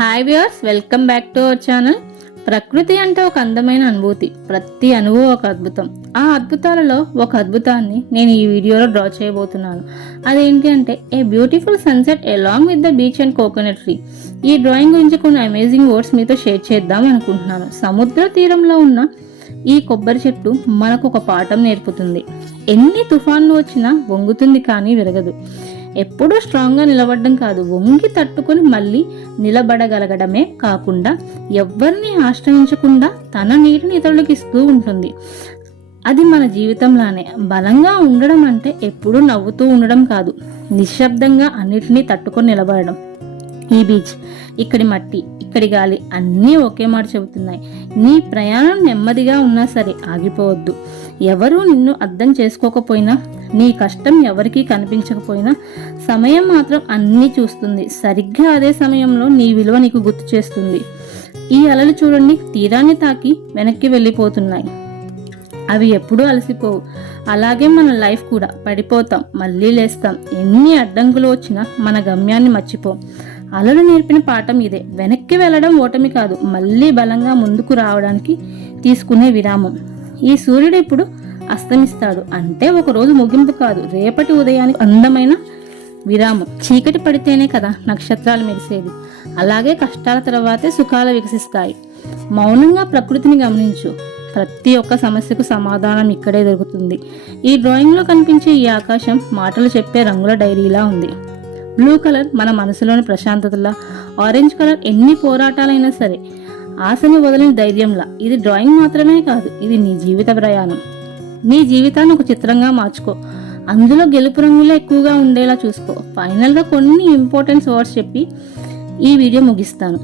Hi viewers, welcome back to our channel. ప్రకృతి అంటే ఒక అందమైన అనుభూతి. ప్రతి అణువు ఒక అద్భుతం. ఆ అద్భుతాలలో ఒక అద్భుతాన్ని నేను ఈ వీడియోలో డ్రా చేయబోతున్నాను. అదేంటి అంటే a beautiful sunset along with the beach and coconut tree. ఈ డ్రాయింగ్ గురించి కొన్ని అమేజింగ్ వర్డ్స్ మీతో షేర్ చేద్దాం అనుకుంటున్నాను. సముద్ర తీరంలో ఉన్న ఈ కొబ్బరి చెట్టు మనకు ఒక పాఠం నేర్పుతుంది. ఎన్ని తుఫాన్లు వచ్చినా వంగుతుంది కానీ విరగదు. ఎప్పుడూ స్ట్రాంగ్గా నిలబడడం కాదు, వంగి తట్టుకుని మళ్ళీ నిలబడగలగడమే కాకుండా ఎవరిని ఆశ్రయించకుండా తన నీటిని ఇతరులకు ఇస్తూ ఉంటుంది. అది మన జీవితంలానే. బలంగా ఉండడం అంటే ఎప్పుడూ నవ్వుతూ ఉండడం కాదు, నిశ్శబ్దంగా అన్నిటినీ తట్టుకొని నిలబడడం. ఈ బీచ్, ఇక్కడి మట్టి, ఇక్కడి గాలి అన్నీ ఒకే మాట చెబుతున్నాయి. నీ ప్రయాణం నెమ్మదిగా ఉన్నా సరే ఆగిపోవద్దు. ఎవరూ నిన్ను అర్థం చేసుకోకపోయినా, నీ కష్టం ఎవరికీ కనిపించకపోయినా సమయం మాత్రం అన్నీ చూస్తుంది. సరిగ్గా అదే సమయంలో నీ విలువ నీకు గుర్తు చేస్తుంది. ఈ అలలు చూడండి, తీరాన్ని తాకి వెనక్కి వెళ్ళిపోతున్నాయి. అవి ఎప్పుడూ అలసిపోవు. అలాగే మన లైఫ్ కూడా. పడిపోతాం, మళ్ళీ లేస్తాం. ఎన్ని అడ్డంకులు వచ్చినా మన గమ్యాన్ని మర్చిపోం. అలలు నేర్పిన పాఠం ఇదే. వెనక్కి వెళ్ళడం ఓటమి కాదు, మళ్ళీ బలంగా ముందుకు రావడానికి తీసుకునే విరామం. ఈ సూర్యుడు ఇప్పుడు అస్తమిస్తాడు అంటే ఒక రోజు ముగింపు కాదు, రేపటి ఉదయానికి అందమైన విరామం. చీకటి పడితేనే కదా నక్షత్రాలు మెరిసేది. అలాగే కష్టాల తర్వాతే సుఖాలు వికసిస్తాయి. మౌనంగా ప్రకృతిని గమనించు. ప్రతి ఒక్క సమస్యకు సమాధానం ఇక్కడే దొరుకుతుంది. ఈ డ్రాయింగ్లో కనిపించే ఈ ఆకాశం మాటలు చెప్పే రంగుల డైరీలా ఉంది. బ్లూ కలర్ మన మనసులోని ప్రశాంతతలా, ఆరెంజ్ కలర్ ఎన్ని పోరాటాలైనా సరే ఆశని వదిలిన ధైర్యంలా. ఇది డ్రాయింగ్ మాత్రమే కాదు, ఇది నీ జీవిత ప్రయాణం. నీ జీవితాన్ని ఒక చిత్రంగా మార్చుకో. అందులో గెలుపు రంగులే ఎక్కువగా ఉండేలా చూసుకో. ఫైనల్గా కొన్ని ఇంపార్టెంట్ వర్డ్స్ చెప్పి ఈ వీడియో ముగిస్తాను.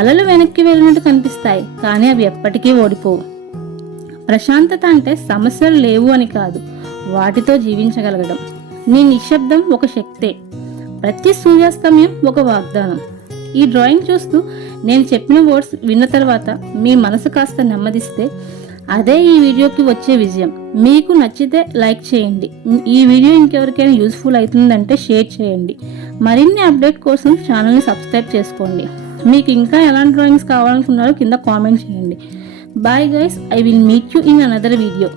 అలలు వెనక్కి వెళ్ళినట్టు కనిపిస్తాయి, కానీ అవి ఎప్పటికీ ఓడిపోవు. ప్రశాంతత అంటే సమస్యలు లేవు అని కాదు, వాటితో జీవించగలగడం. నీ నిశ్శబ్దం ఒక శక్తే. ప్రతి సూర్యాస్తమయం ఒక వాగ్దానం. ఈ డ్రాయింగ్ చూస్తూ నేను చెప్పిన వర్డ్స్ విన్న తర్వాత మీ మనసు కాస్త నెమ్మదిస్తే అదే ఈ వీడియోకి వచ్చే విజయం. మీకు నచ్చితే లైక్ చేయండి. ఈ వీడియో ఇంకెవరికైనా యూస్ఫుల్ అవుతుందంటే షేర్ చేయండి. మరిన్ని అప్డేట్ కోసం ఛానల్ని సబ్స్క్రైబ్ చేసుకోండి. మీకు ఇంకా ఎలాంటి డ్రాయింగ్స్ కావాలనుకున్నారో కింద కామెంట్ చేయండి. Bye guys, I will meet you in another video.